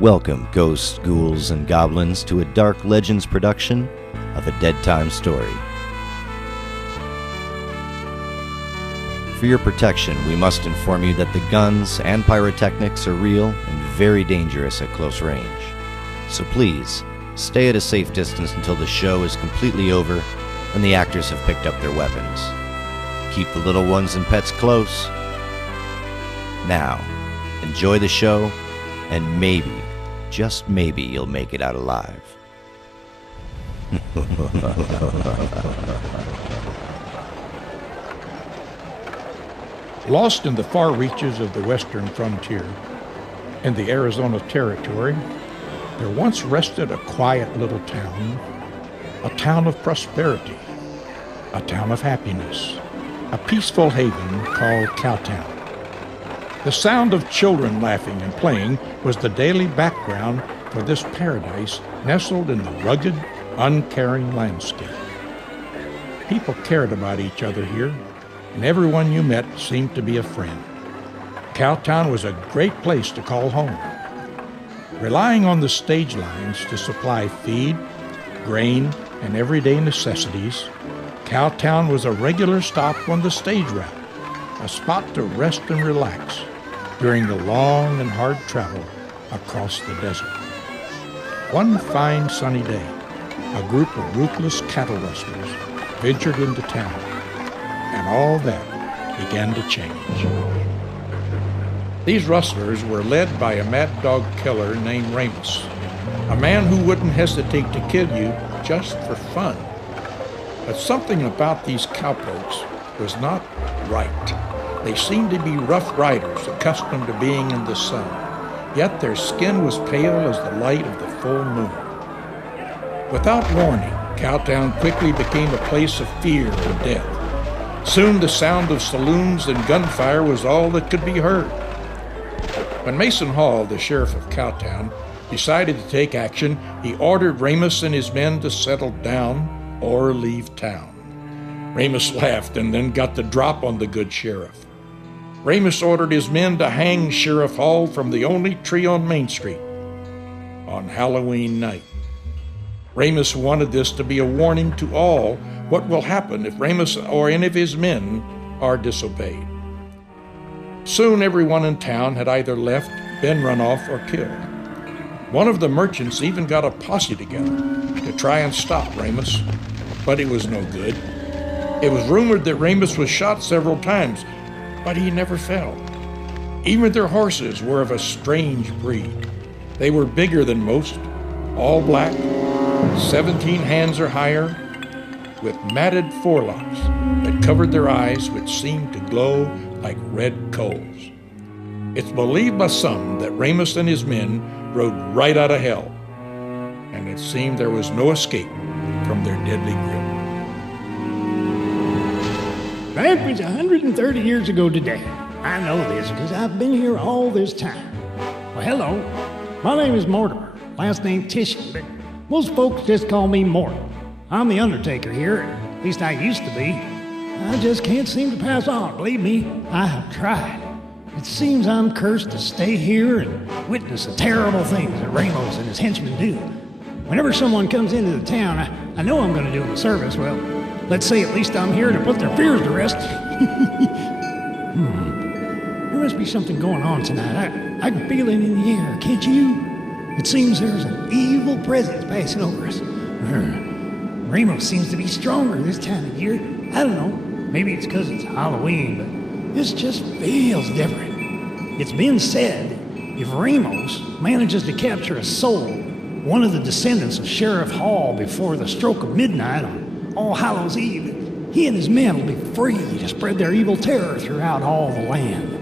Welcome, ghosts, ghouls, and goblins, to a Dark Legends production of A Dead Time Story. For your protection, we must inform you that the guns and pyrotechnics are real and very dangerous at close range. So please, stay at a safe distance until the show is completely over and the actors have picked up their weapons. Keep the little ones and pets close. Now, enjoy the show, and maybe, just maybe, you'll make it out alive. Lost in the far reaches of the western frontier, in the Arizona Territory, there once rested a quiet little town, a town of prosperity, a town of happiness, a peaceful haven called Cowtown. The sound of children laughing and playing was the daily background for this paradise nestled in the rugged, uncaring landscape. People cared about each other here, and everyone you met seemed to be a friend. Cowtown was a great place to call home. Relying on the stage lines to supply feed, grain, and everyday necessities, Cowtown was a regular stop on the stage route, a spot to rest and relax during the long and hard travel across the desert. One fine sunny day, a group of ruthless cattle rustlers ventured into town, and all that began to change. These rustlers were led by a mad dog killer named Ramus, a man who wouldn't hesitate to kill you just for fun. But something about these cowpokes was not right. They seemed to be rough riders accustomed to being in the sun, yet their skin was pale as the light of the full moon. Without warning, Cowtown quickly became a place of fear and death. Soon the sound of saloons and gunfire was all that could be heard. When Mason Hall, the sheriff of Cowtown, decided to take action, he ordered Ramus and his men to settle down or leave town. Ramus laughed and then got the drop on the good sheriff. Ramus ordered his men to hang Sheriff Hall from the only tree on Main Street on Halloween night. Ramus wanted this to be a warning to all what will happen if Ramus or any of his men are disobeyed. Soon everyone in town had either left, been run off, or killed. One of the merchants even got a posse together to try and stop Ramus, but it was no good. It was rumored that Ramus was shot several times, but he never fell. Even their horses were of a strange breed. They were bigger than most, all black, 17 hands or higher, with matted forelocks that covered their eyes, which seemed to glow like red coals. It's believed by some that Ramus and his men rode right out of hell, and it seemed there was no escape from their deadly grip. That was 130 years ago today. I know this because I've been here all this time. Well, hello. My name is Mortimer. Last name Titian, but most folks just call me Mort. I'm the undertaker here, at least I used to be. I just can't seem to pass on. Believe me, I have tried. It seems I'm cursed to stay here and witness the terrible things that Ramos and his henchmen do. Whenever someone comes into the town, I know I'm going to do them a service. Well, let's say at least I'm here to put their fears to rest. There must be something going on tonight. I can feel it in the air, can't you? It seems there's an evil presence passing over us. Ramos seems to be stronger this time of year. I don't know. Maybe it's because it's Halloween, but this just feels different. It's been said that if Ramos manages to capture a soul, one of the descendants of Sheriff Hall, before the stroke of midnight on All Hallows Eve, he and his men will be free to spread their evil terror throughout all the land.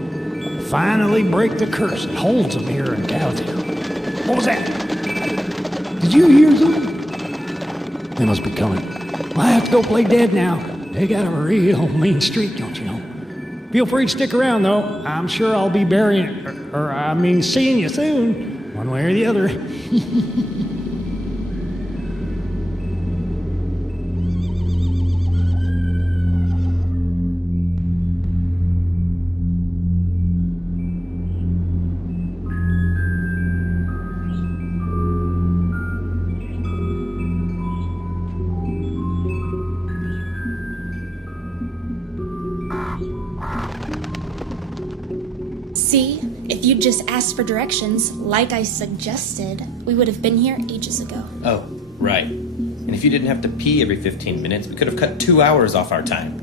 Finally break the curse that holds them here in Cowtown. What was that? Did you hear them? They must be coming. Well, I have to go play dead now. They got a real mean streak, don't you know? Feel free to stick around, though. I'm sure I'll be seeing you soon, one way or the other. If you'd just asked for directions, like I suggested, we would have been here ages ago. Oh, right. And if you didn't have to pee every 15 minutes, we could have cut 2 hours off our time.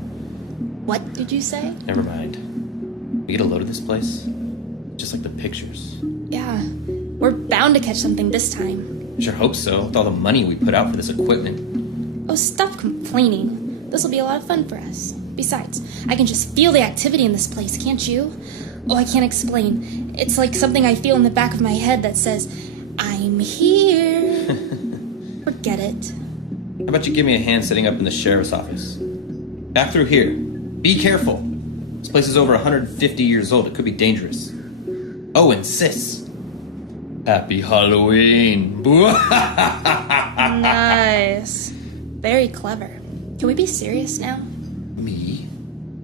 What did you say? Never mind. We get a load of this place? Just like the pictures. Yeah, we're bound to catch something this time. Sure hope so, with all the money we put out for this equipment. Oh, stop complaining. This will be a lot of fun for us. Besides, I can just feel the activity in this place, can't you? Oh, I can't explain. It's like something I feel in the back of my head that says, I'm here. Forget it. How about you give me a hand setting up in the sheriff's office? Back through here. Be careful. This place is over 150 years old. It could be dangerous. Oh, and sis. Happy Halloween. Nice. Very clever. Can we be serious now? Me?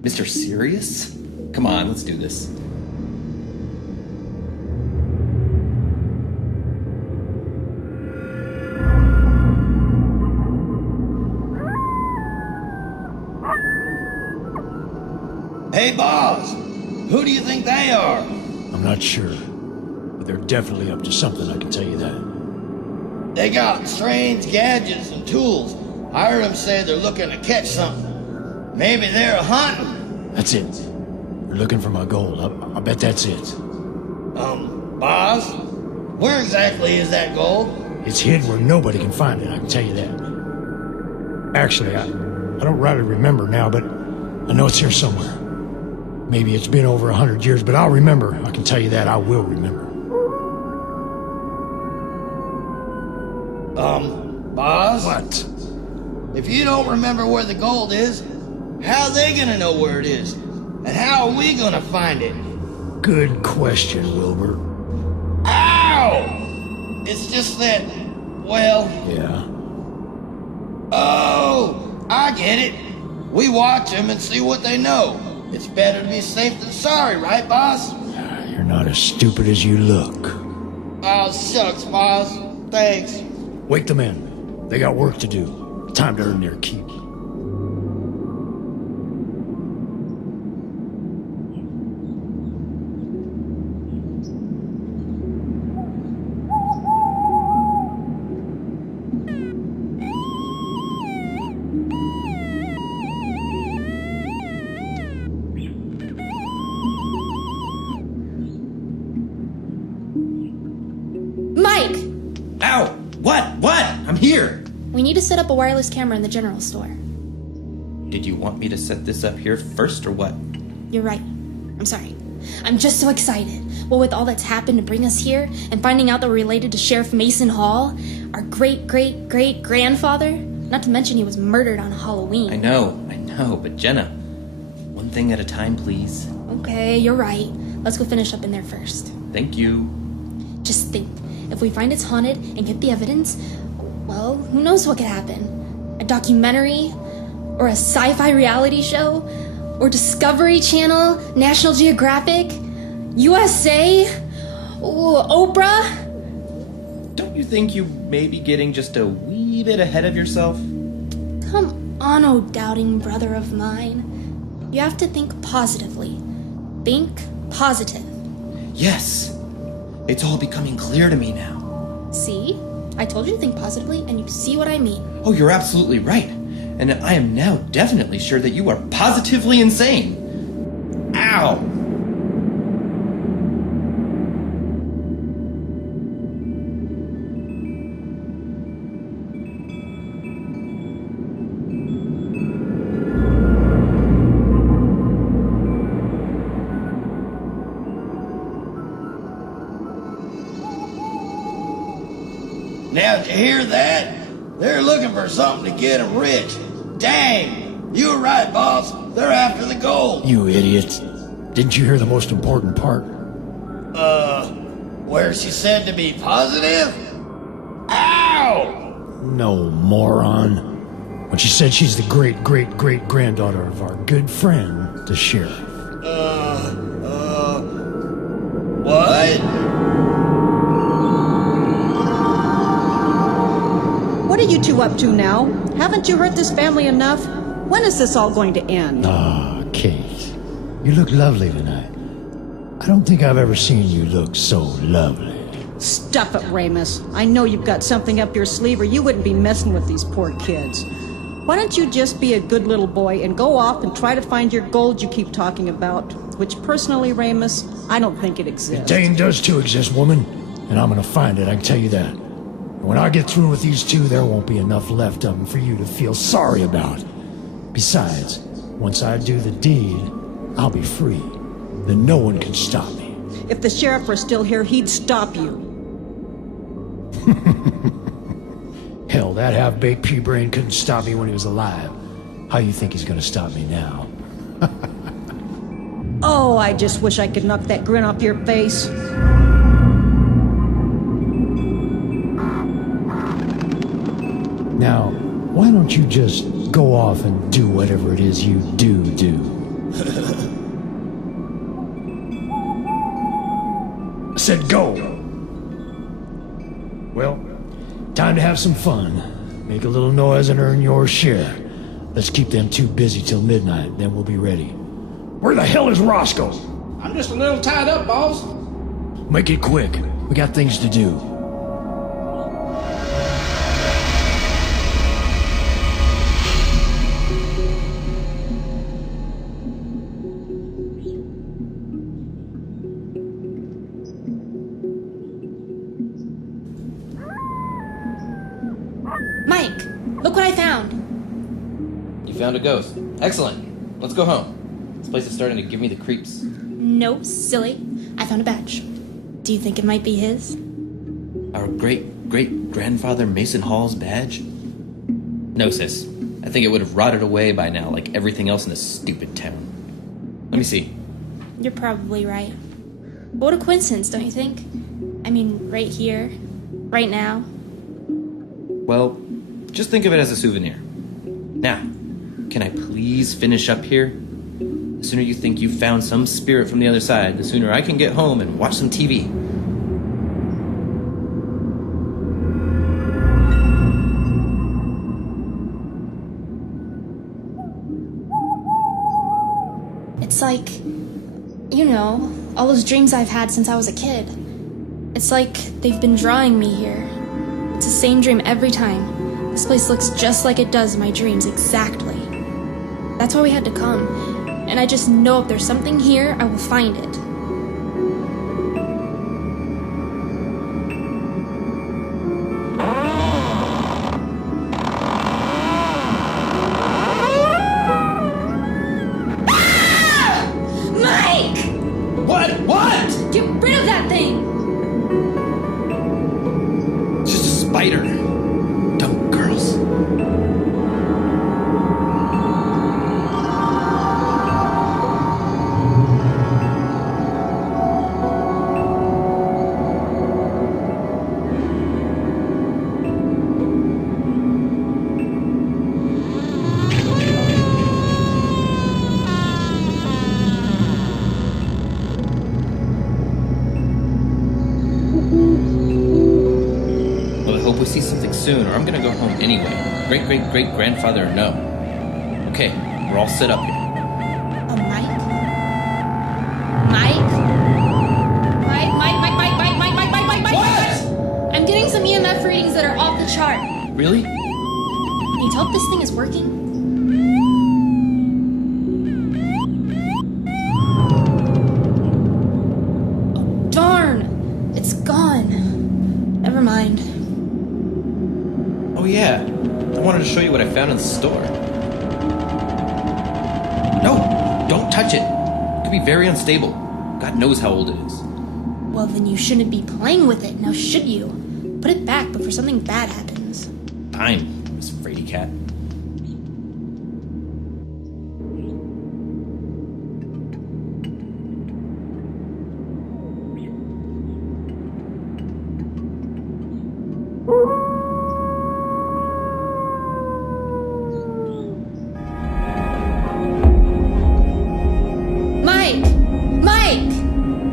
Mr. Serious? Come on, let's do this. Hey, boss, who do you think they are? I'm not sure, but they're definitely up to something, I can tell you that. They got strange gadgets and tools. I heard them say they're looking to catch something. Maybe they're hunting. That's it. They're looking for my gold. I bet that's it. Boss, where exactly is that gold? It's hid where nobody can find it, I can tell you that. Actually, I don't rightly remember now, but I know it's here somewhere. Maybe it's been over 100 years, but I'll remember. I can tell you that. I will remember. Boss? What? If you don't remember where the gold is, how are they gonna know where it is? And how are we gonna find it? Good question, Wilbur. Ow! It's just that, well... Yeah? Oh, I get it. We watch them and see what they know. It's better to be safe than sorry, right, boss? You're not as stupid as you look. Oh, shucks, boss. Thanks. Wake the men. They got work to do. Time to earn their keep. Mike! Ow! What? I'm here! We need to set up a wireless camera in the general store. Did you want me to set this up here first or what? You're right. I'm sorry. I'm just so excited. Well, with all that's happened to bring us here, and finding out that we're related to Sheriff Mason Hall, our great-great-great-grandfather, not to mention he was murdered on Halloween. I know, but Jenna, one thing at a time, please. Okay, you're right. Let's go finish up in there first. Thank you. Just think, if we find it's haunted and get the evidence, well, who knows what could happen? A documentary? Or a sci-fi reality show? Or Discovery Channel? National Geographic? USA? Ooh, Oprah? Don't you think you may be getting just a wee bit ahead of yourself? Come on, oh doubting brother of mine. You have to think positively. Think positive. Yes. It's all becoming clear to me now. See? I told you to think positively, and you see what I mean. Oh, you're absolutely right. And I am now definitely sure that you are positively insane. Ow! Now, did you hear that? They're looking for something to get them rich. Dang! You were right, boss. They're after the gold. You idiot. Didn't you hear the most important part? Where she said to be positive? Ow! No, moron. When she said she's the great-great-great-granddaughter of our good friend, the sheriff. What? What are you two up to now? Haven't you hurt this family enough? When is this all going to end? Ah, Kate. You look lovely tonight. I don't think I've ever seen you look so lovely. Stuff it, Ramus. I know you've got something up your sleeve or you wouldn't be messing with these poor kids. Why don't you just be a good little boy and go off and try to find your gold you keep talking about? Which personally, Ramus, I don't think it exists. Dane does too exist, woman. And I'm gonna find it, I can tell you that. And when I get through with these two, there won't be enough left of them for you to feel sorry about. Besides, once I do the deed, I'll be free. Then no one can stop me. If the sheriff were still here, he'd stop you. Hell, that half-baked pea-brain couldn't stop me when he was alive. How you think he's gonna stop me now? Oh, I just wish I could knock that grin off your face. Now, why don't you just go off and do whatever it is you do? I said go! Well, time to have some fun. Make a little noise and earn your share. Let's keep them two busy till midnight, then we'll be ready. Where the hell is Roscoe? I'm just a little tied up, boss. Make it quick. We got things to do. Mike, look what I found. You found a ghost. Excellent. Let's go home. This place is starting to give me the creeps. No, silly. I found a badge. Do you think it might be his? Our great-great-grandfather Mason Hall's badge? No, sis. I think it would have rotted away by now like everything else in this stupid town. Let me see. You're probably right. But what a coincidence, don't you think? I mean, right here, right now. Well, just think of it as a souvenir. Now, can I please finish up here? The sooner you think you've found some spirit from the other side, the sooner I can get home and watch some TV. It's like, you know, all those dreams I've had since I was a kid. It's like they've been drawing me here. It's the same dream every time. This place looks just like it does in my dreams, exactly. That's why we had to come. And I just know if there's something here, I will find it. Ah! Mike! What? Get rid of that thing! It's just a spider. Dumb girls. We see something soon, or I'm gonna go home anyway. Great-great-great-grandfather or no. Okay, we're all set up here. Oh, Mike? Mike? Mike! What? I'm getting some EMF readings that are off the chart. Really? Can you tell if this thing is working? Oh, darn! It's gone. Never mind. Oh yeah, I wanted to show you what I found in the store. No, don't touch it. It could be very unstable. God knows how old it is. Well, then you shouldn't be playing with it, now should you? Put it back before something bad happens. Fine, Miss Frady Cat.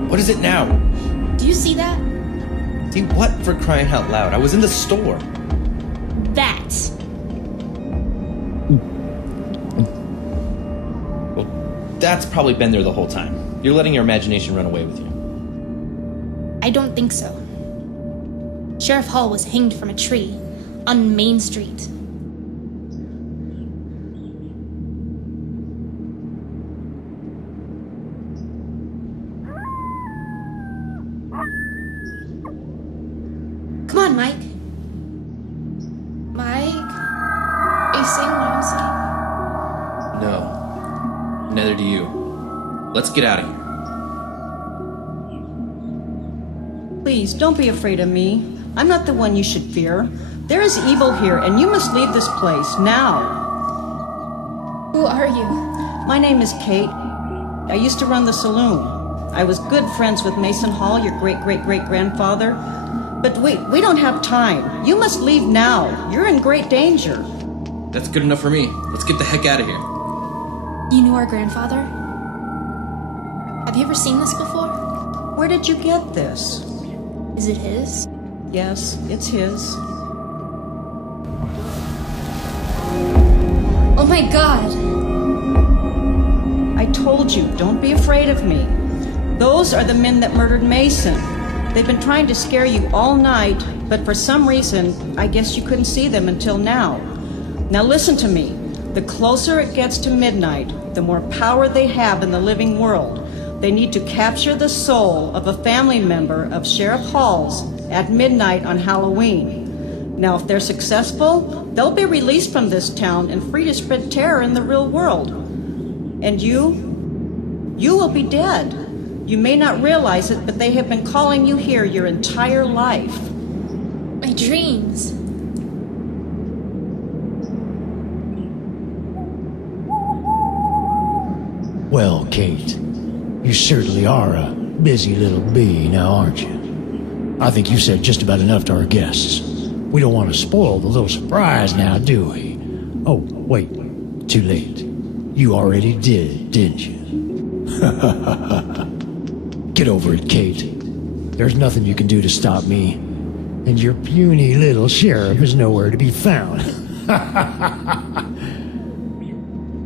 What is it now? Do you see that? See what, for crying out loud? I was in the store. That. Well, that's probably been there the whole time. You're letting your imagination run away with you. I don't think so. Sheriff Hall was hanged from a tree on Main Street. Come on, Mike. Mike? Are you saying what I'm saying? No. Neither do you. Let's get out of here. Please, don't be afraid of me. I'm not the one you should fear. There is evil here, and you must leave this place, now. Who are you? My name is Kate. I used to run the saloon. I was good friends with Mason Hall, your great-great-great-grandfather. But we don't have time. You must leave now. You're in great danger. That's good enough for me. Let's get the heck out of here. You knew our grandfather? Have you ever seen this before? Where did you get this? Is it his? Yes, it's his. Oh my God! I told you, don't be afraid of me. Those are the men that murdered Mason. They've been trying to scare you all night, but for some reason, I guess you couldn't see them until now. Now listen to me. The closer it gets to midnight, the more power they have in the living world. They need to capture the soul of a family member of Sheriff Hall's at midnight on Halloween. Now, if they're successful, they'll be released from this town and free to spread terror in the real world. And you will be dead. You may not realize it, but they have been calling you here your entire life. My dreams. Well, Kate, you certainly are a busy little bee now, aren't you? I think you said just about enough to our guests. We don't want to spoil the little surprise now, do we? Oh, wait, too late. You already did, didn't you? Get over it, Kate. There's nothing you can do to stop me, and your puny little sheriff is nowhere to be found.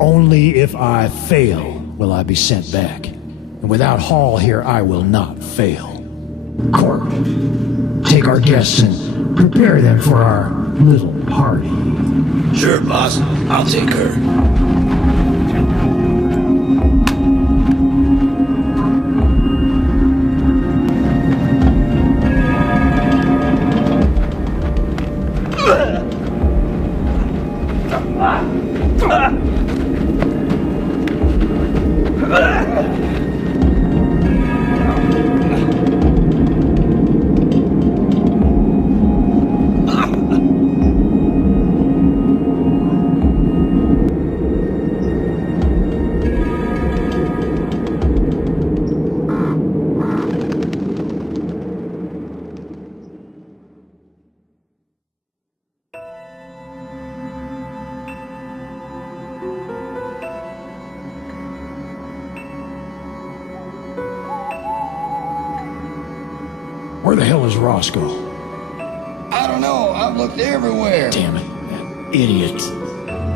Only if I fail will I be sent back. And without Hall here, I will not fail. Court, take our guests and prepare them for our little party. Sure, boss. I'll take her. Where the hell is Roscoe? I don't know. I've looked everywhere. Damn it, that idiot.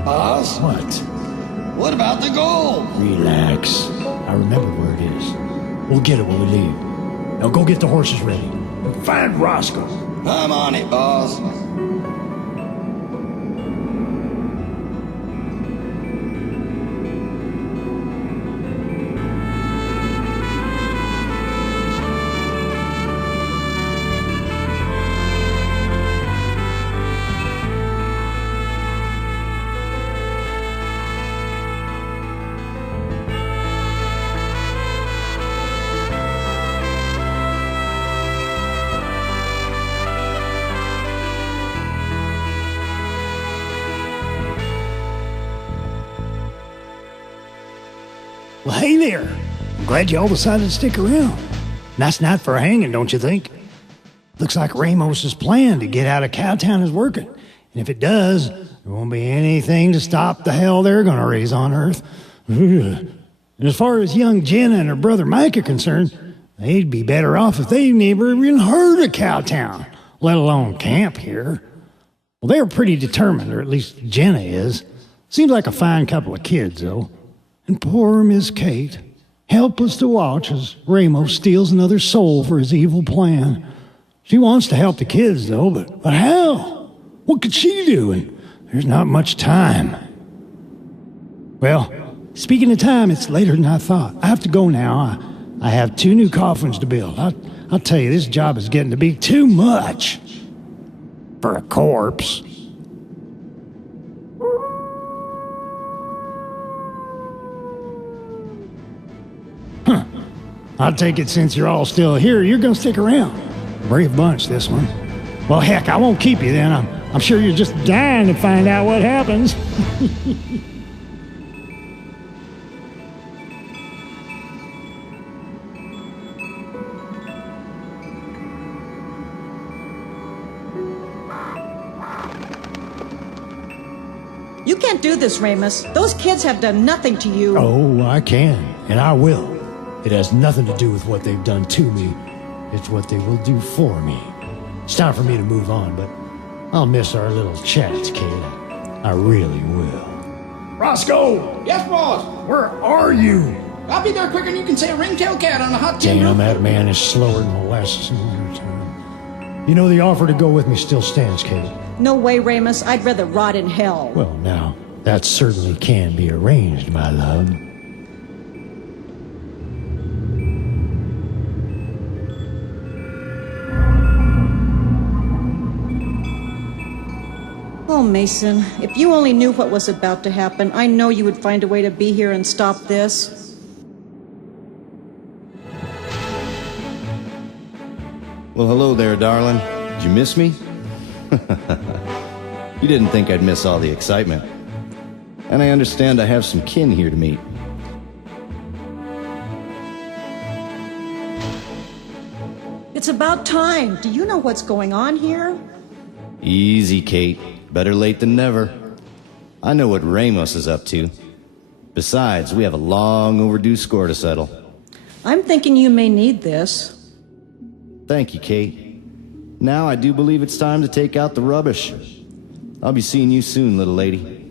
Boss, What? what about the gold? Relax. I remember where it is. We'll get it when we leave. Now go get the horses ready. And find Roscoe. I'm on it, boss. Well, hey there. I'm glad you all decided to stick around. Nice night for a hanging, don't you think? Looks like Ramos's plan to get out of Cowtown is working. And if it does, there won't be anything to stop the hell they're gonna raise on Earth. And as far as young Jenna and her brother Mike are concerned, they'd be better off if they never even heard of Cowtown, let alone camp here. Well, they're pretty determined, or at least Jenna is. Seems like a fine couple of kids, though. And poor Miss Kate. helpless to watch as Ramos steals another soul for his evil plan. She wants to help the kids, though, but how? What could she do? And there's not much time. Well, speaking of time, it's later than I thought. I have to go now. I have 2 new coffins to build. I'll tell you, this job is getting to be too much for a corpse. Huh. I'll take it since you're all still here, you're gonna stick around. Brave bunch, this one. Well, heck, I won't keep you then. I'm sure you're just dying to find out what happens. You can't do this, Ramos. Those kids have done nothing to you. Oh, I can, and I will. It has nothing to do with what they've done to me. It's what they will do for me. It's time for me to move on, but I'll miss our little chats, kid. I really will. Roscoe! Yes, boss. Where are you? I'll be there quicker than you can say a ringtail cat on a hot tin Damn, roof. that man is slower than molasses in wintertime. You know, the offer to go with me still stands, Kate. No way, Ramos. I'd rather rot in hell. Well, now, that certainly can be arranged, my love. Oh, Mason, if you only knew what was about to happen, I know you would find a way to be here and stop this. Well, hello there, darling. Did you miss me? You didn't think I'd miss all the excitement. And I understand I have some kin here to meet. It's about time. Do you know what's going on here? Easy, Kate. Better late than never. I know what Ramos is up to. Besides, we have a long overdue score to settle. I'm thinking you may need this. Thank you, Kate. Now I do believe it's time to take out the rubbish. I'll be seeing you soon, little lady.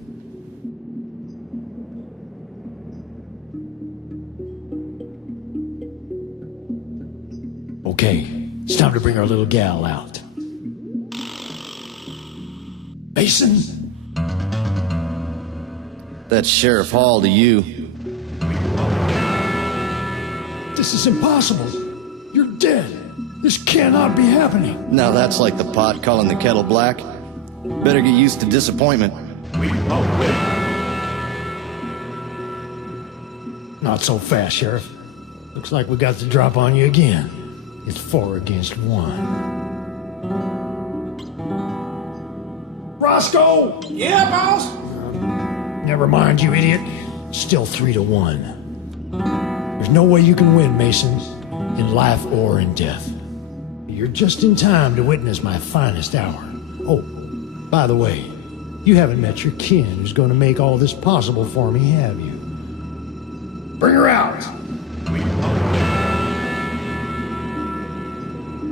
Okay, it's time to bring our little gal out. Mason? That's Sheriff Hall to you. This is impossible. You're dead. This cannot be happening. Now that's like the pot calling the kettle black. Better get used to disappointment. We won't win. Not so fast, Sheriff. Looks like we got the drop on you again. It's 4 against 1. Roscoe! Yeah, boss. Never mind, you idiot. Still 3 to 1. There's no way you can win, Mason, in life or in death. You're just in time to witness my finest hour. Oh, by the way, you haven't met your kin who's going to make all this possible for me, have you? Bring her out!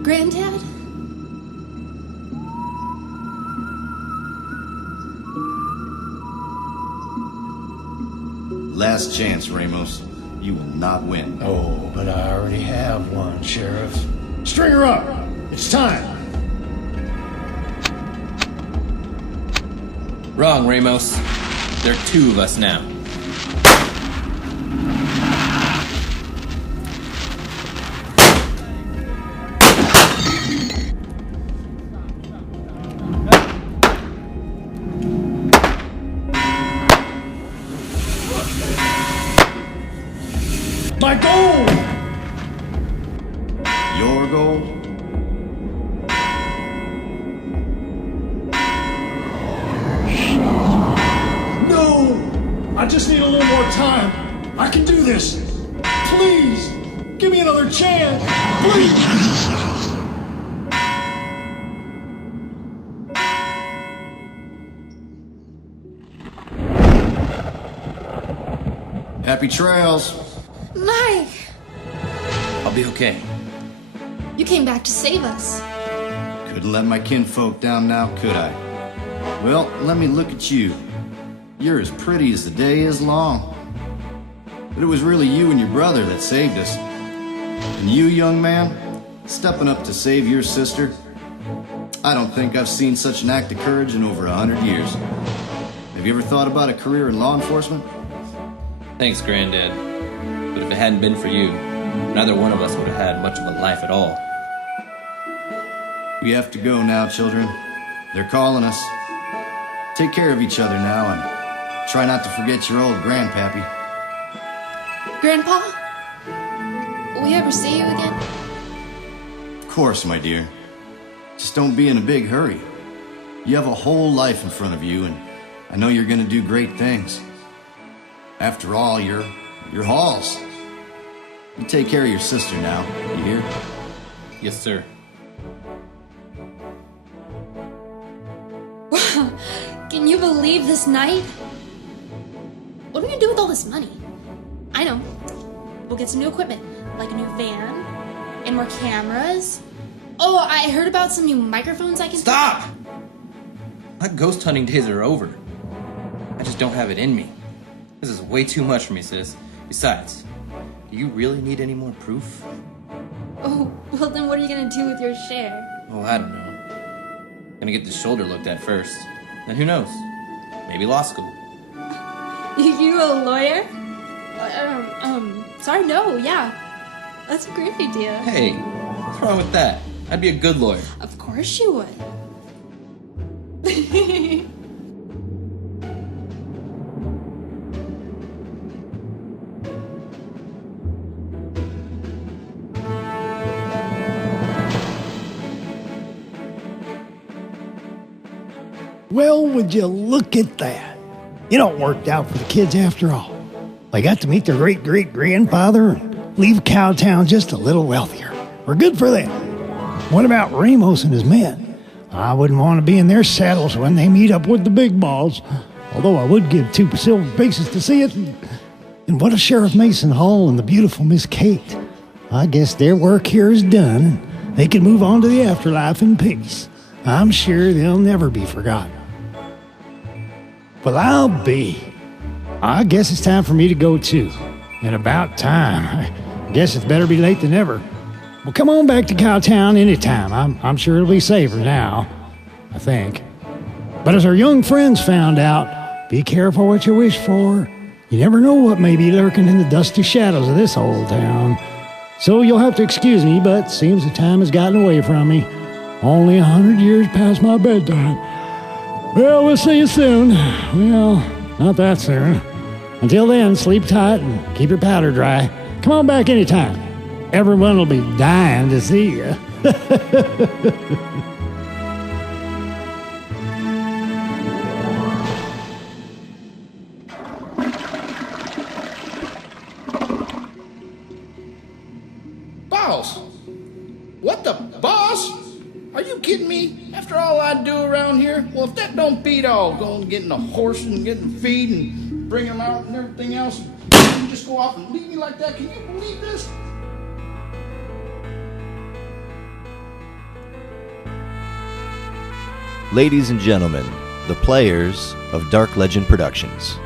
Granddad? Last chance, Ramos. You will not win. Oh, but I already have one, Sheriff. String her up! It's time! Wrong, Ramos. There are 2 of us now. My goal! Your goal? No! I just need a little more time. I can do this. Please! Give me another chance! Please! Happy trails. Mike! I'll be okay. You came back to save us. Couldn't let my kinfolk down now, could I? Well, let me look at you. You're as pretty as the day is long. But it was really you and your brother that saved us. And you, young man, stepping up to save your sister. I don't think I've seen such an act of courage in over 100 years. Have you ever thought about a career in law enforcement? Thanks, Granddad. But if it hadn't been for you, neither one of us would have had much of a life at all. We have to go now, children. They're calling us. Take care of each other now and try not to forget your old grandpappy. Grandpa? Will we ever see you again? Of course, my dear. Just don't be in a big hurry. You have a whole life in front of you, and I know you're gonna do great things. After all, you're Halls. You take care of your sister now, you hear? Yes, sir. Wow, can you believe this night? What are we gonna do with all this money? I know. We'll get some new equipment, like a new van, and more cameras. Oh, I heard about some new microphones I can... Stop! My ghost hunting days are over. I just don't have it in me. This is way too much for me, sis. Besides, do you really need any more proof? Oh, well then what are you gonna do with your share? Oh, I don't know. Gonna get the shoulder looked at first. Then who knows? Maybe law school. You a lawyer? Sorry, no, yeah. That's a great idea. Hey, what's wrong with that? I'd be a good lawyer. Of course you would. Well, would you look at that? It all worked out for the kids after all. They got to meet their great-great-grandfather and leave Cowtown just a little wealthier. We're good for them. What about Ramos and his men? I wouldn't want to be in their saddles when they meet up with the big balls, although I would give 2 silver pieces to see it. And what of Sheriff Mason Hall and the beautiful Miss Kate? I guess their work here is done, and they can move on to the afterlife in peace. I'm sure they'll never be forgotten. Well, I'll be. I guess it's time for me to go too. And about time. I guess it's better be late than never. Well, come on back to Cowtown anytime. I'm sure it'll be safer now. I think. But as our young friends found out, be careful what you wish for. You never know what may be lurking in the dusty shadows of this old town. So you'll have to excuse me, but seems the time has gotten away from me. Only 100 years past my bedtime. Well, we'll see you soon. Well, not that soon. Until then, sleep tight and keep your powder dry. Come on back anytime. Everyone will be dying to see you. Boss! What the boss? Are you kidding me? After all I do around here? Well, if that don't beat all, going and getting a horse and getting feed and bring them out and everything else, you just go off and leave me like that? Can you believe this? Ladies and gentlemen, the players of Dark Legend Productions.